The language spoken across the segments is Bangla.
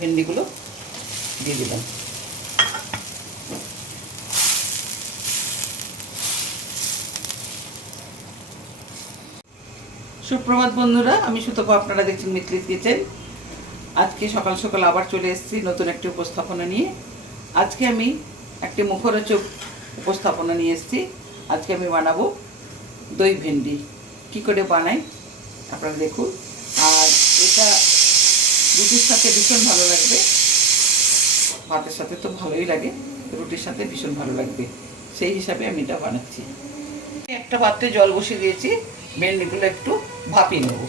ভেন্ডিগুলো দিয়ে দিলাম। সুপ্রভাত বন্ধুরা, আমি সুতপা, আপনারা দেখছেন মিতলিস কিচেন। আজকে সকাল সকাল আবার চলে এসেছি নতুন একটি উপস্থাপনা নিয়ে। আজকে আমি একটি মুখরোচক উপস্থাপনা নিয়ে এসেছি। আজকে আমি বানাবো দই ভেন্ডি। কি করে বানাই? আপনারা দেখুন। আর এটা রুটির সাথে ভীষণ ভালো লাগবে। ভাতের সাথে তো ভালোই লাগে, রুটির সাথে ভীষণ ভালো লাগবে। সেই হিসাবে আমি এটা বানাচ্ছি। একটা পাত্রে জল বসিয়ে দিয়েছি ভেন্ডিগুলো একটু ভাপিয়ে নেব।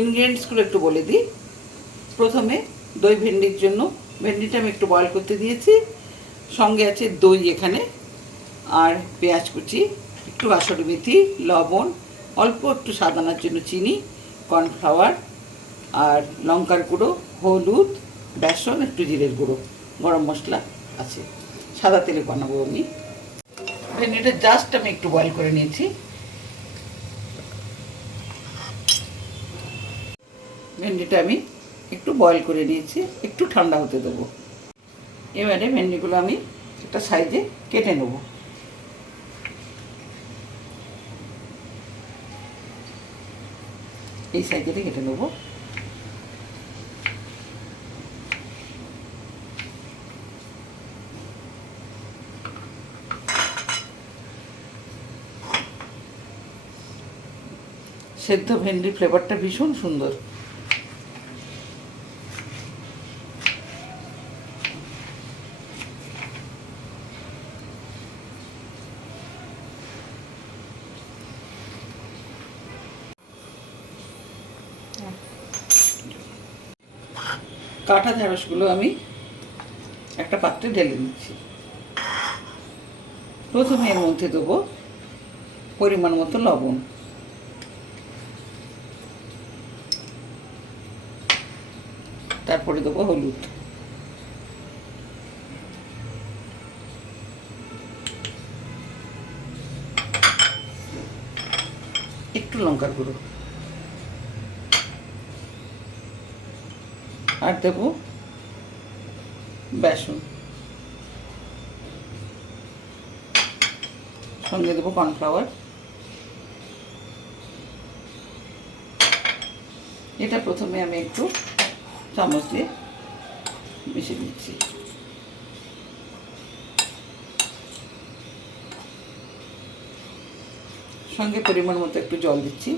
ইনগ্রিডিয়েন্টসগুলো একটু বলে দিই। প্রথমে দই ভেন্ডির জন্য, ভেন্ডিটা আমি একটু বয়েল করতে দিয়েছি। সঙ্গে আছে দই এখানে, আর পেঁয়াজ কুচি। একটু কাসুরি মেথি, লবণ, অল্প একটু সাদানার জন্য চিনি, কর্নফ্লাওয়ার আর লঙ্কার গুঁড়ো, হলুদ, বেসন, একটু জিরের গুঁড়ো। গরম মশলা আছে। সাদা তেলে বানাবো আমি। ভেন্ডিটা জাস্ট আমি একটু বয়েল করে নিয়েছি। ভেন্ডিটা আমি একটু বয়েল করে নিয়েছি। একটু ঠান্ডা হতে দেবো। এবারে ভেন্ডিগুলো আমি একটা সাইজে কেটে নেব। এই সাইজে কেটে নেব। সেদ্ধ ভেন্ডির ফ্লেভারটা ভীষণ সুন্দর। কাটা ঢেঁড়সগুলো আমি একটা পাত্রে ঢেলে দিচ্ছি প্রথমে এর মধ্যে দেবো পরিমাণ মতো লবণ। তারপরে দেবো হলুদ। একটু লঙ্কার গুঁড়ো। আর দেবো বেসন। সঙ্গে দেবো কর্নফ্লাওয়ার। এটা প্রথমে আমি একটু চামচ দিয়ে মিশিয়ে দিচ্ছি সঙ্গে পরিমাণ মতো একটু জল দিচ্ছি।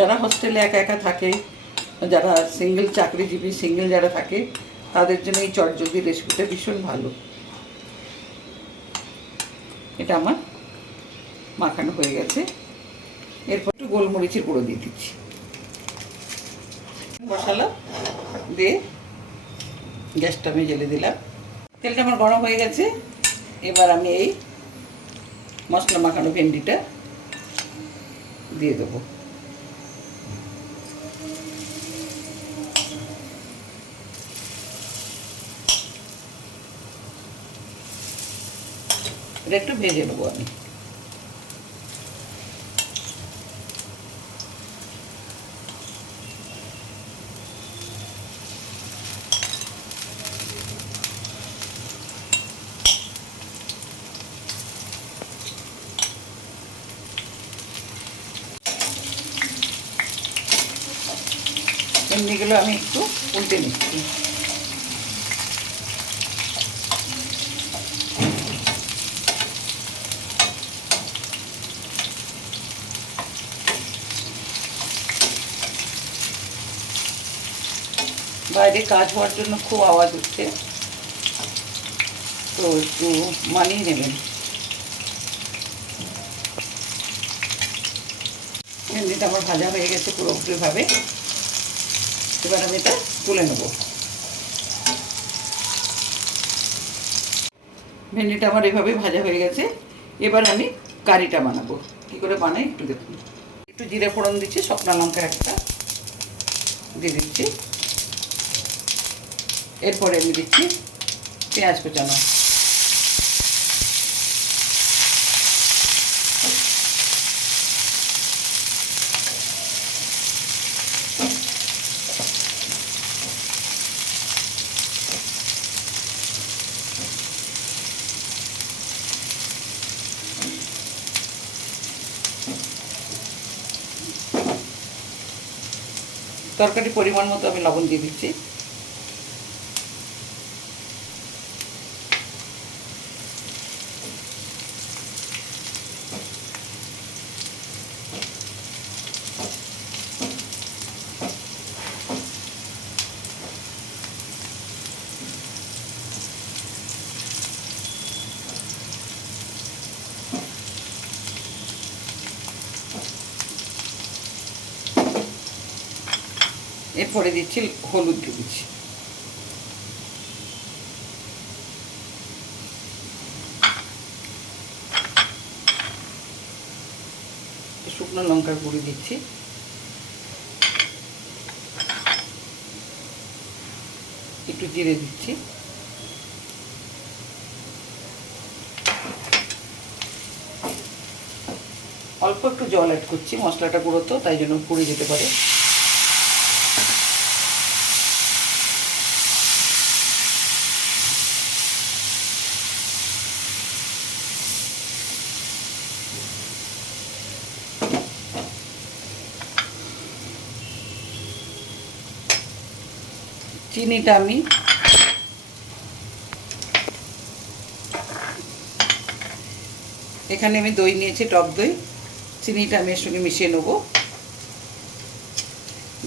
যারা হোস্টেলে একা একা থাকে, যারা সিঙ্গেল চাকরিজীবী সিঙ্গেল যারা থাকে, তাদের জন্য এই চটজলদি রেসিপিটা ভীষণ ভালো। এটা আমার মাখানো হয়ে গেছে। এরপর একটু গোলমরিচের গুঁড়ো দিয়ে দিচ্ছি। মশলা দিয়ে গ্যাসটা আমি জ্বেলে দিলাম। তেলটা আমার গরম হয়ে গেছে। এবার আমি এই মশলা মাখানো ভেন্ডিটা দিয়ে দেবো। এটা একটু ভেজে নেব আমি। এমনিগুলো আমি একটু উল্টে নিচ্ছি। বাইরে কাজ হওয়ার জন্য খুব আওয়াজ হচ্ছে। তো একটু মানিয়ে নেবেন। ভেন্ডিটা আমার ভাজা হয়ে গেছে পুরোপুরিভাবে এবার আমি এটা তুলে নেব। ভেন্ডিটা আমার এভাবে ভাজা হয়ে গেছে। এবার আমি কারিটা বানাবো। কি করে বানাই একটু দেখুন। একটু জিরে ফোড়ন দিচ্ছি, শুকনো লঙ্কা একটা দিয়ে দিচ্ছি। এরপরে আমি দিচ্ছি পেঁয়াজ কুচানো। তরকারি পরিমাণ মতো আমি লবণ দিয়ে দিচ্ছি। এরপরে দিচ্ছি হলুদ দিচ্ছি। শুকনো লঙ্কার গুঁড়ি দিচ্ছি। একটু জিরে দিচ্ছি। অল্প একটু জল অ্যাড করছি, মশলাটা গুঁড়ো তো, তাই জন্য পুড়ে যেতে পারে। চিনিটা আমি এখানে আমি দই নিয়েছি, টক দই। চিনিটা আমি এর সঙ্গে মিশিয়ে নেব।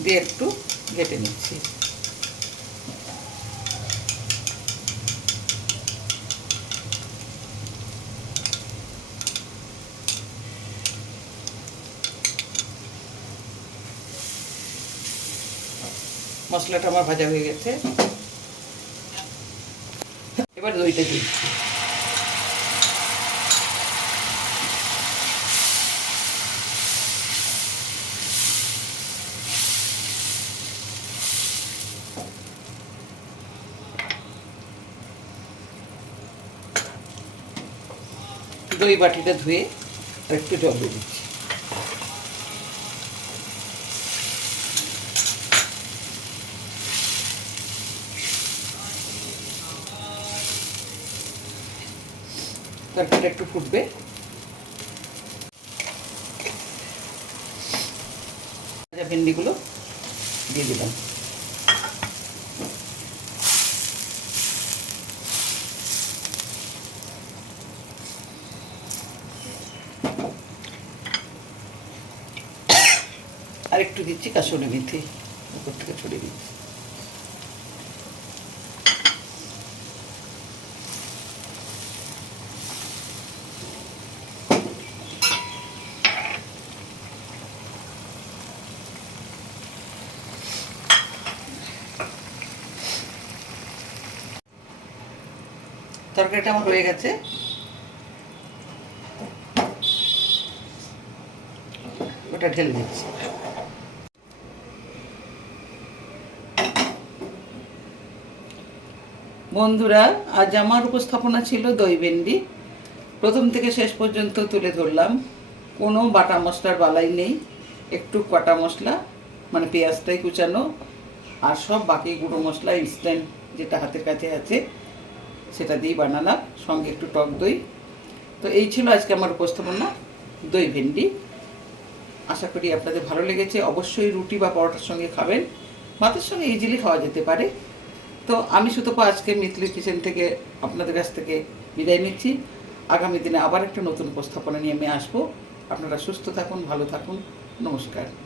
দিয়ে একটু ঘেটে নিচ্ছি। মশলাটা আমার ভাজা হয়ে গেছে। এবার দইটা দিই দই বাটিটা ধুয়ে আর একটু জল দিয়ে দিচ্ছি। তরকারিটা একটু ফুটবে। ভেন্ডিগুলো দিয়ে দিলাম। আর একটু দিচ্ছি কাসুরি মেথি, উপর থেকে ছড়িয়ে দিচ্ছি। তরকারিটা আমার হয়ে গেছে। ওটা ঢেলে দিচ্ছি। বন্ধুরা, আজ আমার উপস্থাপনা ছিল দই ভেন্ডি। প্রথম থেকে শেষ পর্যন্ত তুলে ধরলাম। কোনো বাটা মশলার বালাই নেই। একটু কটা মশলা মানে পেঁয়াজটাই কুচানো। আর সব বাকি গুঁড়ো মশলা ইনস্ট্যান্ট যেটা হাতের কাছে আছে। সেটা দিয়েই বানালাম, সঙ্গে একটু টক দই। তো এই ছিল আজকে আমার উপস্থাপনা, দই ভেন্ডি। আশা করি আপনাদের ভালো লেগেছে। অবশ্যই রুটি বা পরোটার সঙ্গে খাবেন। ভাতের সঙ্গে ইজিলি খাওয়া যেতে পারে। তো আমি সুতপা আজকে মিতলি কিচেন থেকে আপনাদের কাছ থেকে বিদায় নিচ্ছি। আগামী দিনে আবার একটা নতুন উপস্থাপনা নিয়ে আমি আসব। আপনারা সুস্থ থাকুন, ভালো থাকুন। নমস্কার।